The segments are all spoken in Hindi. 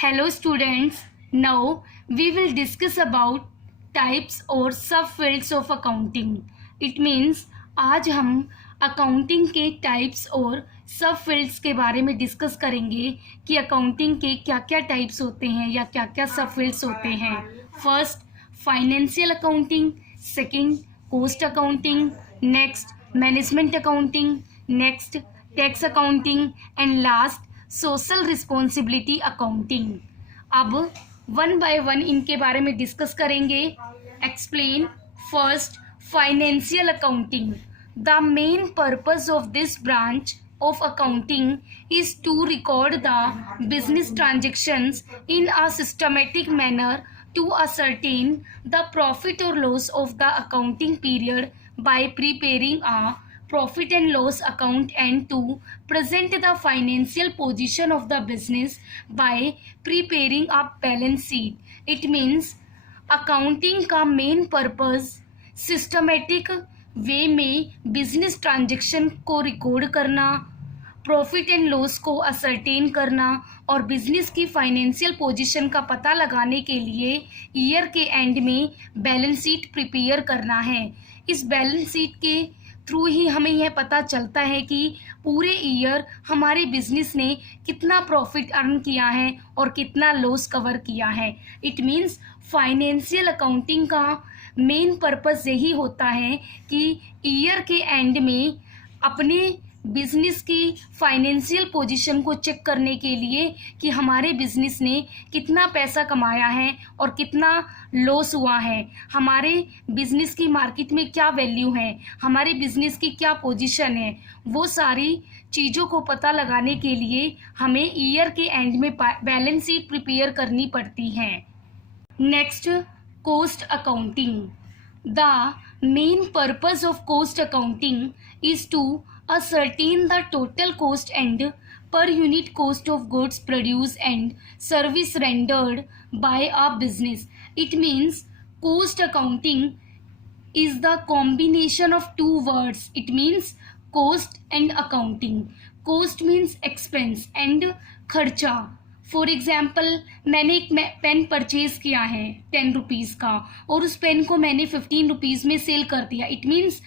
Hello students, now we will discuss about types और subfields of accounting. It means आज हम अकाउंटिंग के टाइप्स और सबफील्ड्स के बारे में डिस्कस करेंगे कि अकाउंटिंग के क्या क्या टाइप्स होते हैं या क्या क्या सबफील्ड्स होते हैं. First financial accounting, second cost accounting, next management accounting, next tax accounting and last social responsibility accounting. अब वन बाय वन इनके बारे में डिस्कस करेंगे. Explain. First financial accounting. The main purpose of this branch of accounting is to record the business transactions in a systematic manner to ascertain the profit or loss of the accounting period by preparing a profit and loss account and to present the financial position of the business by preparing a balance sheet. It means accounting का main purpose systematic वे में बिजनेस ट्रांजेक्शन को रिकॉर्ड करना, प्रॉफिट एंड लॉस को असरटेन करना और बिजनेस की फाइनेंशियल पोजीशन का पता लगाने के लिए ईयर के एंड में बैलेंस शीट प्रिपेयर करना है. इस बैलेंस शीट के थ्रू ही हमें यह पता चलता है कि पूरे ईयर हमारे बिजनेस ने कितना प्रॉफिट अर्न किया है और कितना लॉस कवर किया है. इट मीन्स फाइनेंशियल अकाउंटिंग का मेन पर्पस यही होता है कि ईयर के एंड में अपने बिजनेस की फाइनेंशियल पोजीशन को चेक करने के लिए कि हमारे बिजनेस ने कितना पैसा कमाया है और कितना लॉस हुआ है, हमारे बिजनेस की मार्केट में क्या वैल्यू है, हमारे बिजनेस की क्या पोजीशन है, वो सारी चीज़ों को पता लगाने के लिए हमें ईयर के एंड में बैलेंस शीट प्रिपेयर करनी पड़ती है. Next cost accounting. The main purpose of cost accounting is to ascertain the total cost and per unit cost of goods produced and service rendered by a business. It means cost accounting is the combination of two words. It means cost and accounting. Cost means expense and खर्चा. फॉर एग्जाम्पल मैंने एक पेन परचेज किया है 10 रुपीज़ का और उस पेन को मैंने 15 रुपीज़ में सेल कर दिया. इट मीन्स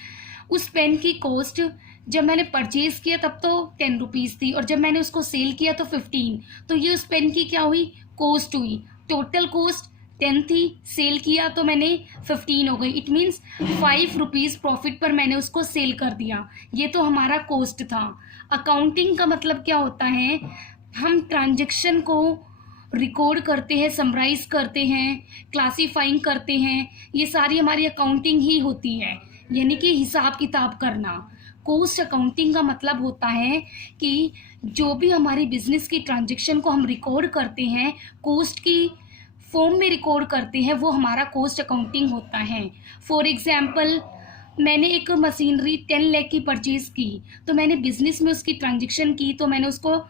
उस पेन की कॉस्ट जब मैंने परचेज किया तब तो 10 रुपीज़ थी और जब मैंने उसको सेल किया तो 15. तो ये उस पेन की क्या हुई, कॉस्ट हुई. टोटल कॉस्ट 10 थी, सेल किया तो मैंने 15 हो गई. इट मीन्स 5 रुपीज़ प्रॉफिट पर मैंने उसको सेल कर दिया. ये तो हमारा कॉस्ट था. अकाउंटिंग का मतलब क्या होता है, हम ट्रांजैक्शन को रिकॉर्ड करते हैं, समराइज करते हैं, क्लासीफाइंग करते हैं. ये सारी हमारी अकाउंटिंग ही होती है, यानी कि हिसाब किताब करना. कॉस्ट अकाउंटिंग का मतलब होता है कि जो भी हमारी बिजनेस की ट्रांजैक्शन को हम रिकॉर्ड करते हैं, कॉस्ट की फॉर्म में रिकॉर्ड करते हैं, वो हमारा कॉस्ट अकाउंटिंग होता है. फॉर एग्जाम्पल मैंने एक मशीनरी 10 लाख की परचेज़ की, तो मैंने बिजनेस में उसकी ट्रांजैक्शन की, तो मैंने उसको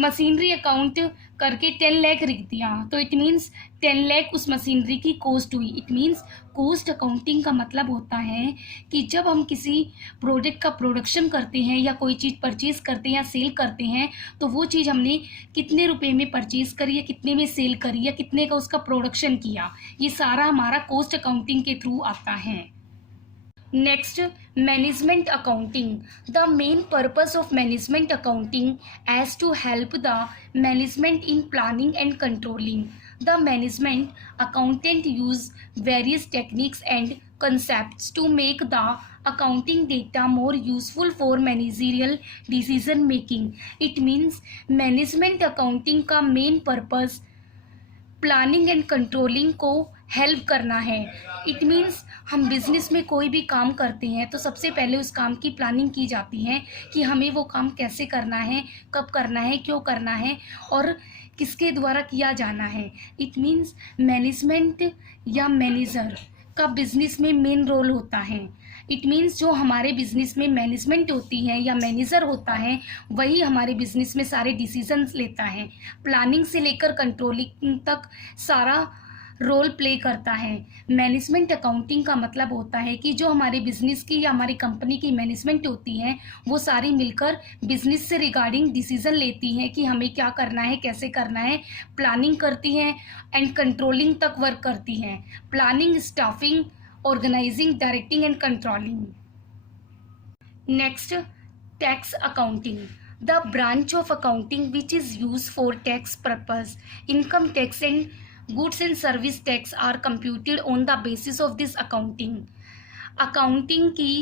मशीनरी अकाउंट करके 10 लाख लिख दिया. तो इट मीन्स 10 लाख उस मशीनरी की कॉस्ट हुई. इट मीन्स कॉस्ट अकाउंटिंग का मतलब होता है कि जब हम किसी प्रोडक्ट का प्रोडक्शन करते हैं या कोई चीज़ परचेज़ करते हैं या सेल करते हैं, तो वो चीज़ हमने कितने रुपए में परचेज़ करी या कितने में सेल करी या कितने का उसका प्रोडक्शन किया, ये सारा हमारा कॉस्ट अकाउंटिंग के थ्रू आता है. Next, management accounting. The main purpose of management accounting is to help the management in planning and controlling. The management accountant use various techniques and concepts to make the accounting data more useful for managerial decision making. It means management accounting का main purpose planning and controlling को हेल्प करना है. इट मीन्स हम बिजनेस में कोई भी काम करते हैं तो सबसे पहले उस काम की प्लानिंग की जाती है कि हमें वो काम कैसे करना है, कब करना है, क्यों करना है और किसके द्वारा किया जाना है. इट मीन्स मैनेजमेंट या मैनेजर का बिजनेस में मेन रोल होता है. इट मीन्स जो हमारे बिजनेस में मैनेजमेंट होती है या मैनेजर होता है, वही हमारे बिजनेस में सारे डिसीजंस लेता है. प्लानिंग से लेकर कंट्रोलिंग तक सारा रोल प्ले करता है। मैनेजमेंट अकाउंटिंग का मतलब होता है कि जो हमारे बिजनेस की या हमारी कंपनी की मैनेजमेंट होती है वो सारी मिलकर बिजनेस से रिगार्डिंग डिसीजन लेती हैं कि हमें क्या करना है, कैसे करना है, प्लानिंग करती हैं एंड कंट्रोलिंग तक वर्क करती हैं। Planning, staffing, organising, directing and controlling. Next, tax accounting, the branch of accounting which is used for tax purpose. Income tax and goods and service tax are computed on the basis of this accounting. Accounting की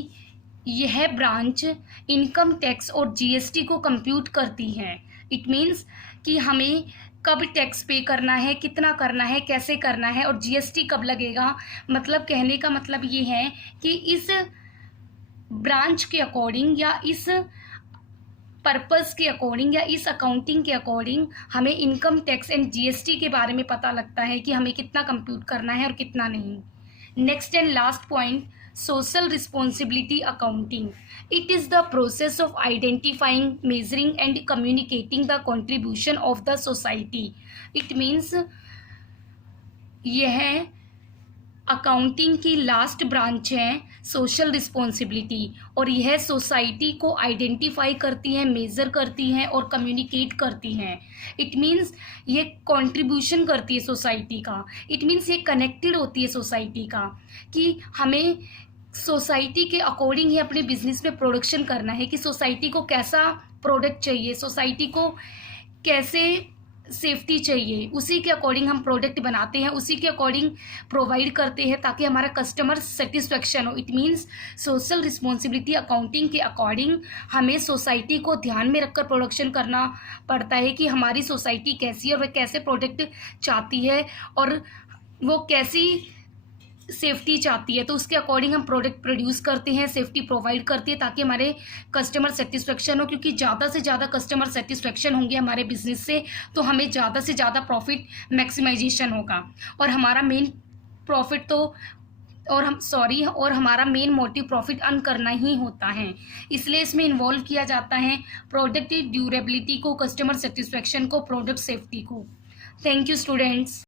यह ब्रांच इनकम टैक्स और जीएसटी को कंप्यूट करती है। इट मीन्स कि हमें कब टैक्स पे करना है, कितना करना है, कैसे करना है और जीएसटी कब लगेगा। मतलब कहने का मतलब ये है कि इस ब्रांच के अकॉर्डिंग या इस पर्पस के अकॉर्डिंग या इस अकाउंटिंग के अकॉर्डिंग हमें इनकम टैक्स एंड जीएसटी के बारे में पता लगता है कि हमें कितना कंप्यूट करना है और कितना नहीं। Next and last point, social responsibility accounting. It is the process of identifying, measuring and communicating the contribution of the society. It means यह अकाउंटिंग की लास्ट ब्रांच है सोशल रिस्पॉन्सिबिलिटी, और यह सोसाइटी को आइडेंटिफाई करती है, मेज़र करती हैं और कम्युनिकेट करती हैं। इट मीन्स ये कंट्रीब्यूशन करती है सोसाइटी का। इट मीन्स ये कनेक्टेड होती है सोसाइटी का कि हमें सोसाइटी के अकॉर्डिंग ही अपने बिजनेस में प्रोडक्शन करना है कि सोसाइटी को कैसा प्रोडक्ट चाहिए, सोसाइटी को कैसे सेफ्टी चाहिए, उसी के अकॉर्डिंग हम प्रोडक्ट बनाते हैं, उसी के अकॉर्डिंग प्रोवाइड करते हैं ताकि हमारा कस्टमर सेटिस्फेक्शन हो। It means social responsibility accounting के अकॉर्डिंग हमें सोसाइटी को ध्यान में रखकर प्रोडक्शन करना पड़ता है कि हमारी सोसाइटी कैसी है और वह कैसे प्रोडक्ट चाहती है और वो कैसी सेफ्टी चाहती है, तो उसके अकॉर्डिंग हम प्रोडक्ट प्रोड्यूस करते हैं, सेफ्टी प्रोवाइड करते हैं ताकि हमारे कस्टमर सेटिस्फेक्शन हो। क्योंकि ज़्यादा से ज़्यादा कस्टमर सेटिस्फेक्शन होंगे हमारे बिजनेस से तो हमें ज़्यादा से ज़्यादा प्रॉफिट मैक्सिमाइजेशन होगा और हमारा मेन प्रॉफिट तो और हमारा मेन मोटिव प्रॉफिट अर्न करना ही होता है। इसलिए इसमें इन्वॉल्व किया जाता है प्रोडक्ट ड्यूरेबिलिटी को, कस्टमर सेटिस्फेक्शन को, प्रोडक्ट सेफ्टी को। Thank you students.